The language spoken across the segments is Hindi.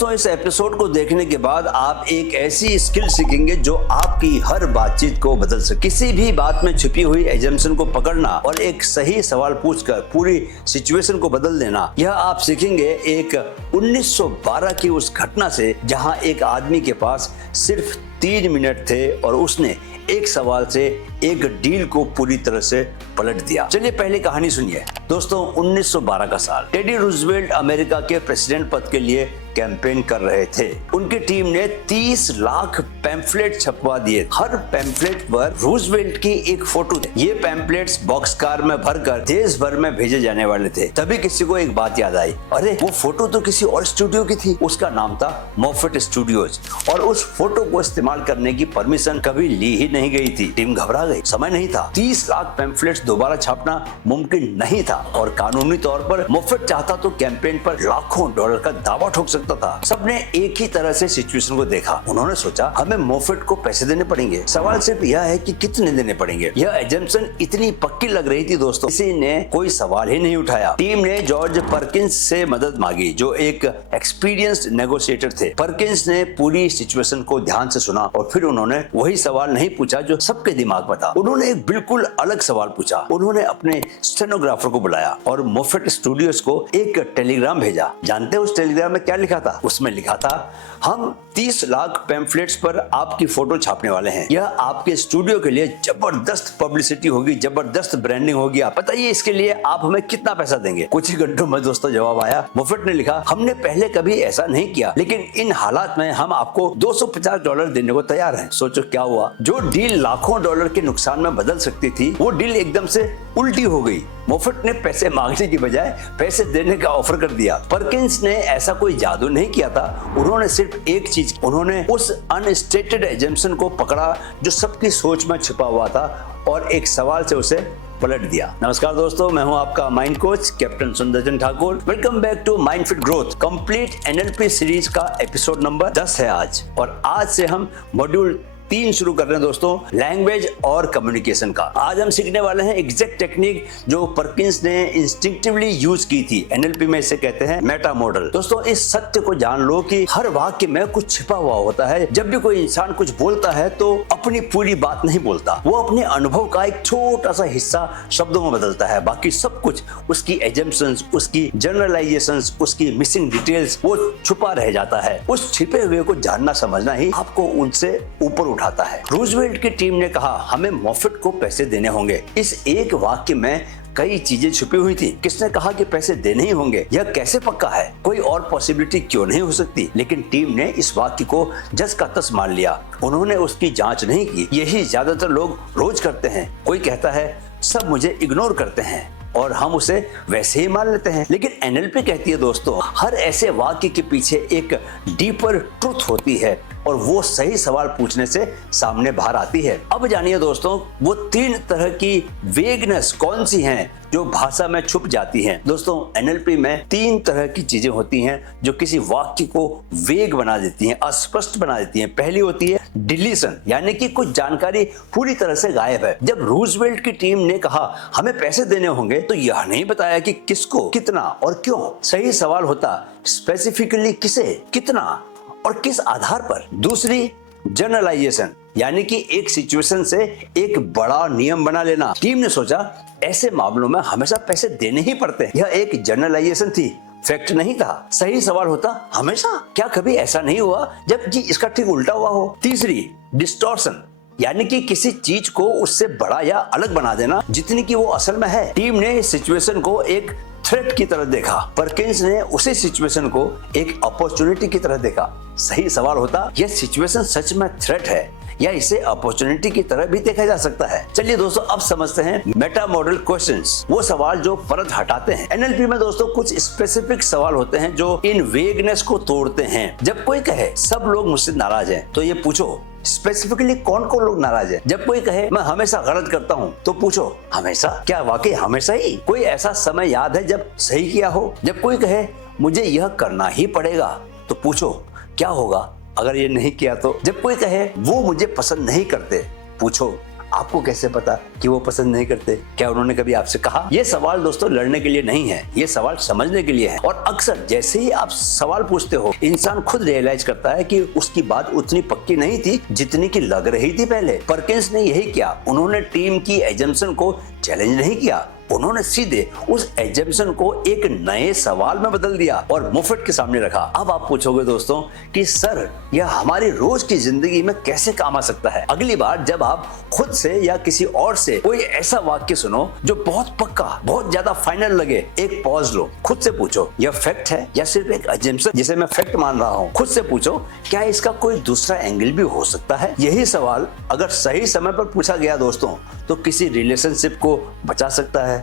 दोस्तों इस एपिसोड को देखने के बाद आप एक ऐसी स्किल सीखेंगे जो आपकी हर बातचीत को बदल सके। किसी भी बात में छुपी हुई एजम्पशन को पकड़ना और एक सही सवाल पूछकर पूरी सिचुएशन को बदल देना, यह आप सीखेंगे एक 1912 की उस घटना से जहां एक आदमी के पास सिर्फ 3 मिनट थे और उसने एक सवाल से एक डील को पूरी तरह से पलट दिया। चलिए पहले कहानी सुनिए। दोस्तों 1912 का साल, टेडी रूजवेल्ट अमेरिका के प्रेसिडेंट पद के लिए कैंपेन कर रहे थे। उनकी टीम ने 30 लाख पैम्फलेट छपवा दिए। हर पैम्फलेट पर रूजवेल्ट की एक फोटो थी। ये पैम्फलेट्स बॉक्स कार में भरकर देश भर में भेजे जाने वाले थे। तभी किसी को एक बात याद आई, अरे वो फोटो तो किसी और स्टूडियो की थी। उसका नाम था मोफेट स्टूडियोज और उस फोटो को इस्तेमाल करने की परमिशन कभी ली ही नहीं गई थी। टीम घबरा गई, समय नहीं था। 30 लाख पैम्फलेट्स दोबारा छापना मुमकिन नहीं था और कानूनी तौर पर मोफेट चाहता तो कैंपेन पर लाखों डॉलर का दावा ठोक सकता था। सबने एक ही तरह से सिचुएशन को देखा। उन्होंने सोचा हमें मोफेट को पैसे देने पड़ेंगे। सवाल सिर्फ यह है कि कितने देने पड़ेंगे। यह एजम्पशन इतनी पक्की लग रही थी दोस्तों, किसी ने कोई सवाल ही नहीं उठाया। टीम ने जॉर्ज परकिंस से मदद मांगी जो एक एक्सपीरियंस्ड नेगोशिएटर थे। परकिंस ने पूरी सिचुएशन को ध्यान से सुना और फिर उन्होंने वही सवाल नहीं पूछा जो सबके दिमाग में था। उन्होंने एक बिल्कुल अलग सवाल पूछा। उन्होंने अपने स्टेनोग्राफर को बुलाया और मोफेट स्टूडियोज को एक टेलीग्राम भेजा। जानते हैं उस टेलीग्राम में क्या लिखा था? उसमें लिखा था, हम 30 लाख पैम्फलेट्स पर आपकी फोटो छापने वाले हैं। यह आपके स्टूडियो के लिए जबरदस्त पब्लिसिटी होगी, जबरदस्त ब्रांडिंग होगी। आप बताइए इसके लिए आप हमें कितना पैसा देंगे? कुछ ही घंटों में दोस्तों जवाब आया। मोफेट ने लिखा, हमने पहले कभी ऐसा नहीं किया, लेकिन इन हालात में हम आपको $250 देने को तैयार हैं। सोचो क्या हुआ? जो डील लाखों डॉलर के नुकसान में बदल सकती थी, वो डील एकदम से उल्टी हो गई। मोफेट ने पैसे मांगने की बजाय पैसे देने का ऑफर कर दिया। परकिंस ने ऐसा कोई जादू नहीं किया था। उन्होंने सिर्फ एक चीज, उन्होंने उस अनस्टेटेड एजम्पशन को पकड़ा जो सबकी सोच में छिपा हुआ था और एक सवाल से उसे पलट दिया। नमस्कार दोस्तों, मैं हूं आपका mind coach captain Sundarjan Thakur. Welcome back to mind fit growth. Complete NLP series का एपिसोड नंबर 10 है आज, और आज से हम मॉड्यूल 3 शुरू कर रहे हैं दोस्तों, लैंग्वेज और कम्युनिकेशन का। आज हम सीखने वाले हैं एग्जैक्ट टेक्निक जो परकिंस ने इंस्टिंक्टिवली यूज की थी। एनएलपी में इसे कहते हैं मेटा मॉडल। दोस्तों इस सत्य को जान लो कि हर वाक्य में कुछ छिपा हुआ होता है। जब भी कोई इंसान कुछ बोलता है तो अपनी पूरी बात नहीं बोलता, वो अपने अनुभव का एक छोटा सा हिस्सा शब्दों में बदलता है। बाकी सब कुछ, उसकी एजम्पशंस, उसकी जनरलाइजेशंस, उसकी मिसिंग डिटेल्स, वो छुपा रह जाता है। उस छिपे हुए को जानना समझना ही आपको उनसे ऊपर उठाता है। रूजवेल्ट की टीम ने कहा हमें मोफेट को पैसे देने होंगे। इस एक वाक्य में कई चीजें छुपी हुई थी। किसने कहा कि पैसे देने ही होंगे? यह कैसे पक्का है? कोई और पॉसिबिलिटी क्यों नहीं हो सकती? लेकिन टीम ने इस वाक्य को जस का तस मान लिया। उन्होंने उसकी जांच नहीं की। यही ज्यादातर लोग रोज करते हैं। कोई कहता है सब मुझे इग्नोर करते हैं और हम उसे वैसे ही मान लेते हैं। लेकिन एनएलपी कहती है दोस्तों, हर ऐसे वाक्य के पीछे एक डीपर ट्रुथ होती है और वो सही सवाल पूछने से सामने बाहर आती है। अब जानिए दोस्तों, वो 3 तरह की वेगनेस कौन सी हैं जो भाषा में छुप जाती हैं। दोस्तों एनएलपी में 3 तरह की चीजें होती हैं जो किसी वाक्य को वेग बना देती हैं, अस्पष्ट बना देती हैं। पहली होती है डिलीशन, यानी कि कुछ जानकारी पूरी तरह से गायब है। जब रूजवेल्ट की टीम ने कहा हमें पैसे देने होंगे तो यह नहीं बताया कि किसको, कितना और क्यों। सही सवाल होता स्पेसिफिकली किसे, कितना और किस आधार पर। दूसरी जनरलाइजेशन, यानी कि एक सिचुएशन से एक बड़ा नियम बना लेना। टीम ने सोचा ऐसे मामलों में हमेशा पैसे देने ही पड़ते हैं। यह एक जनरलाइजेशन थी, फैक्ट नहीं था। सही सवाल होता हमेशा, क्या कभी ऐसा नहीं हुआ जबकि इसका ठीक उल्टा हुआ हो। तीसरी डिस्टॉर्शन, यानी कि किसी चीज को उससे बड़ा या अलग बना देना जितनी कि वो असल में है। टीम ने इस सिचुएशन को एक थ्रेट की तरह देखा। परकिंस ने उसी सिचुएशन को एक अपॉर्चुनिटी की तरह देखा। सही सवाल होता यह सिचुएशन सच में थ्रेट है या इसे अपॉर्चुनिटी की तरह भी देखा जा सकता है। चलिए दोस्तों अब समझते हैं मेटा मॉडल क्वेश्चंस, वो सवाल जो परत हटाते हैं। एनएलपी में दोस्तों कुछ स्पेसिफिक सवाल होते हैं जो इन वेगनेस को तोड़ते हैं। जब कोई कहे सब लोग मुझसे नाराज हैं तो ये पूछो स्पेसिफिकली कौन कौन लोग नाराज है। जब कोई कहे मैं हमेशा गलत करता हूँ तो पूछो हमेशा, क्या वाकई हमेशा ही? कोई ऐसा समय याद है जब सही किया हो? जब कोई कहे मुझे यह करना ही पड़ेगा तो पूछो क्या होगा अगर ये नहीं किया तो? जब कोई कहे वो मुझे पसंद नहीं करते, पूछो आपको कैसे पता कि वो पसंद नहीं करते? क्या उन्होंने कभी आपसे कहा? ये सवाल दोस्तों लड़ने के लिए नहीं है, ये सवाल समझने के लिए है। और अक्सर जैसे ही आप सवाल पूछते हो, इंसान खुद रियलाइज करता है कि उसकी बात उतनी पक्की नहीं थी जितनी की लग रही थी पहले। परकिंस ने यही किया, उन्होंने टीम की एजम्पशन को चैलेंज नहीं किया, उन्होंने सीधे उस एजम्पशन को एक नए सवाल में बदल दिया और मुफ्त के सामने रखा। अब आप पूछोगे दोस्तों कि सर यह हमारी रोज की जिंदगी में कैसे काम आ सकता है? अगली बार जब आप खुद से या किसी और से कोई ऐसा वाक्य सुनो जो बहुत पक्का, बहुत ज्यादा फाइनल लगे, एक पॉज लो, खुद से पूछो यह फैक्ट है या सिर्फ एक एजम्पशन जिसे मैं फैक्ट मान रहा हूँ? खुद से पूछो क्या इसका कोई दूसरा एंगल भी हो सकता है? यही सवाल अगर सही समय पर पूछा गया दोस्तों तो किसी रिलेशनशिप को बचा सकता है,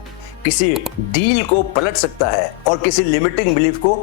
किसी डील को पलट सकता है और किसी लिमिटिंग बिलीफ को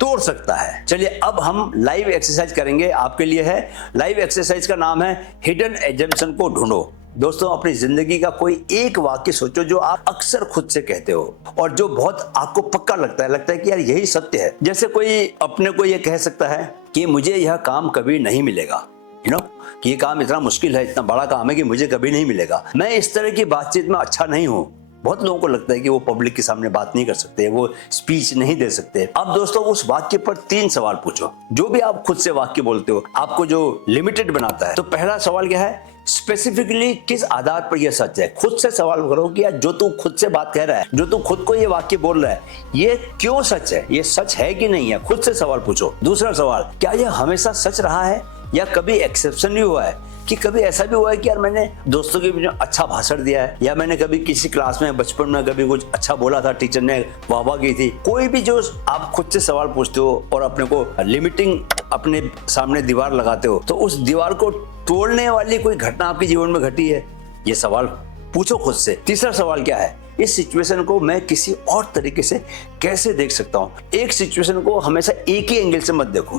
तोड़ सकता है। चलिए अब हम लाइव एक्सरसाइज करेंगे, आपके लिए है। लाइव एक्सरसाइज का नाम है हिडन एजम्पशन को ढूंढो। दोस्तों अपनी जिंदगी का कोई एक वाक्य सोचो जो आप अक्सर खुद से कहते हो और जो बहुत आपको पक्का लगता है कि यार यही सत्य है। जैसे कोई अपने को ये कह सकता है कि मुझे यह काम कभी नहीं मिलेगा, कि ये काम इतना मुश्किल है, इतना बड़ा काम है कि मुझे कभी नहीं मिलेगा, मैं इस तरह की बातचीत में अच्छा नहीं हूँ। बहुत लोगों को लगता है कि वो पब्लिक के सामने बात नहीं कर सकते, वो स्पीच नहीं दे सकते। अब दोस्तों उस वाक्य पर 3 सवाल पूछो। जो भी आप खुद से वाक्य बोलते हो आपको जो लिमिटेड बनाता है। तो पहला सवाल क्या है? स्पेसिफिकली किस आधार पर यह सच है? खुद से सवाल करो कि यार जो तू खुद से बात कह रहा है, जो तू खुद को ये वाक्य बोल रहा है, ये क्यों सच है? ये सच है कि नहीं है? खुद से सवाल पूछो। दूसरा सवाल, क्या यह हमेशा सच रहा है या कभी एक्सेप्शन भी हुआ है? कि कभी ऐसा भी हुआ है कि यार मैंने दोस्तों के बीच में अच्छा भाषण दिया है, या मैंने कभी किसी क्लास में बचपन में कभी कुछ अच्छा बोला था, टीचर ने वाह की थी। कोई भी जो आप खुद से सवाल पूछते हो और अपने को लिमिटिंग, अपने सामने दीवार लगाते हो, तो उस दीवार को तोड़ने वाली कोई घटना आपके जीवन में घटी है? ये सवाल पूछो खुद से। तीसरा सवाल क्या है? इस सिचुएशन को मैं किसी और तरीके से कैसे देख सकता हूँ? एक सिचुएशन को हमेशा एक ही एंगल से मत देखो।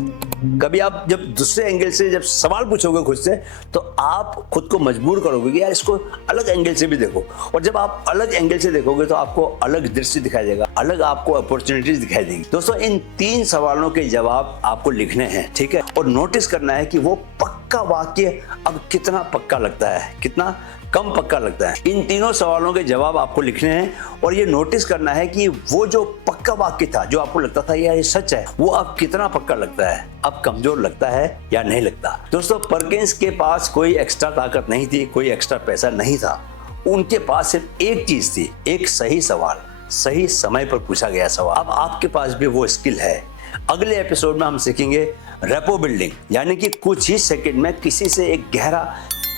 कभी आप जब दूसरे एंगल से जब सवाल पूछोगे खुद से तो आप खुद को मजबूर करोगे कि यार इसको अलग एंगल से भी देखो। और जब आप अलग एंगल से देखोगे तो आपको अलग दृश्य दिखाई देगा, अलग आपको अपॉर्चुनिटीज दिखाई देगी। दोस्तों इन 3 सवालों के जवाब आपको लिखने हैं, ठीक है? और नोटिस करना है कि वो पक्का वाक्य अब कितना पक्का लगता है, कितना कम पक्का लगता है। इन तीनों सवालों के जवाब आपको लिखने हैं और ये नोटिस करना है कि वो जो पक्का वाक्य था, जो आपको लगता था यार ये सच है, वो अब कितना पक्का लगता है, अब कमजोर लगता है या नहीं लगता। दोस्तों परकिंस के पास कोई एक्स्ट्रा ताकत नहीं थी, कोई एक्स्ट्रा पैसा नहीं था, उनके पास सिर्फ एक चीज थी, एक सही सवाल, सही समय पर पूछा गया सवाल। अब आपके पास भी वो स्किल है। अगले एपिसोड में हम सीखेंगे रेपो बिल्डिंग, यानी कि कुछ ही सेकंड में किसी से एक गहरा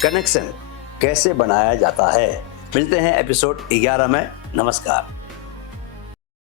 कनेक्शन कैसे बनाया जाता है। मिलते हैं एपिसोड 11 में। नमस्कार।